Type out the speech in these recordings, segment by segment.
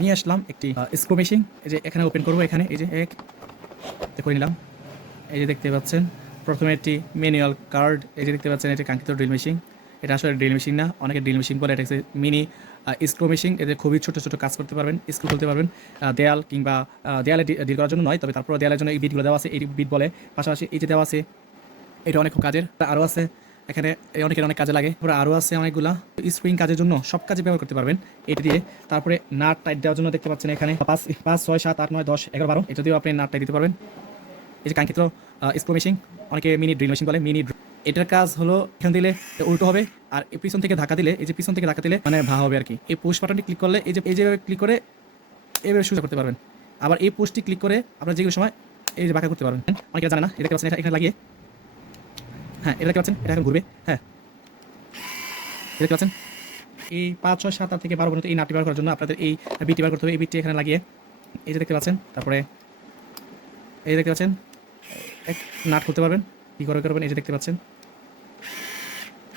নিয়ে আসলাম একটি screw machine এই যে এখানে ওপেন করব, এখানে। এই যে এক করে নিলাম। এই যে দেখতে পাচ্ছেন, প্রথমে একটি ম্যানুয়াল কার্ড এই যে দেখতে পাচ্ছেন, এটি কাঙ্ক্ষিত ড্রিল মেশিন এটা আসলে ড্রিল মেশিন না, অনেকে ড্রিল মেশিন বলে, এটা হচ্ছে মিনি স্ক্রু মেশিন এতে খুবই ছোট ছোট কাজ করতে পারবেন স্ক্রু খুলতে পারবেন দেয়াল কিংবা দেয়ালে ডিল করার জন্য নয়, তবে তারপর দেয়ালের জন্য এই বিটগুলো দেওয়া আছে, এই বিট বলে। পাশাপাশি এই যে দেওয়া আছে, এটা অনেক কাজের আরও আছে। এখানে অনেকের অনেক কাজে লাগে। তারপরে আরও আছে অনেকগুলা। স্প্রিং কাজের জন্য সব কাজে ব্যবহার করতে পারবেন। এটি দিয়ে তারপরে নাট টাইট দেওয়ার জন্য দেখতে পাচ্ছেন এখানে পাঁচ পাঁচ, ছয়, সাত, আট, নয়, দশ, এগারো, বারো। এটা দিয়েও আপনি নাট টাইট দিতে পারবেন। এই যে কাঙ্ক্ষিত স্ক্রু মেশিন অনেকে মিনি ড্রিল মেশিন বলে মিনি এটার কাজ হলো এখান দিলে উল্টো হবে, আর পিছন থেকে ধাক্কা দিলে, এই যে পিছন থেকে ধাক্কা দিলে মানে ভা হবে আর কি। এই পুশ বাটনটি ক্লিক করলে এই যে এই যে ক্লিক করে এইভাবে সোজা করতে পারবেন। আবার এই পোস্টটি ক্লিক করে আপনারা যে কোনো সময় এই যে বাঁকা করতে পারবেন। অনেকে জানে না এটা এখানে লাগিয়ে হ্যাঁ এটা দেখতে পাচ্ছেন? এটা এখন ঘুরবে। হ্যাঁ। দেখতে পাচ্ছেন? এই পাঁচ, ছয়, সাত, আট থেকে বারো পর্যন্ত এই নাটটি বার করার জন্য আপনাদের এই বিটটি বার করতে হবে। এই বিটটি এখানে লাগিয়ে এই যে দেখতে পাচ্ছেন, তারপরে এই দেখতে পাচ্ছেন, এক নাট করতে পারবেন। কী করে করবেন? এই যে দেখতে পাচ্ছেন।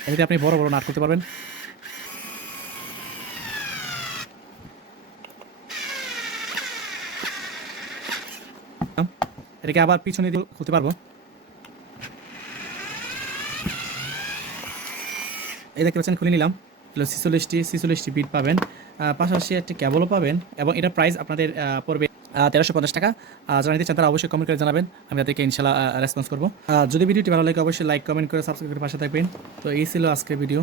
এটাতে আপনি বড় বড় নাট করতে পারবেন। এটাকে আবার পিছনে দিয়ে খুলতে পারব। এই দেখতে পাচ্ছেন, খুলে নিলাম। এগুলো ছিচল্লিশটি ছিচল্লিশটি বিট পাবেন। পাশাপাশি একটি ক্যাবলও পাবেন এবং এটা প্রাইস আপনাদের পড়বে তেরোশো পঞ্চাশ টাকা। যারা নিতে চান তারা অবশ্যই কমেন্ট করে জানাবেন, আমি তাদেরকে ইনশাল্লাহ রেসপন্স করব। যদি ভিডিওটি ভালো লাগে, অবশ্যই লাইক কমেন্ট করে সাবস্ক্রাইব করে পাশে থাকবেন। তো এই ছিল আজকের ভিডিও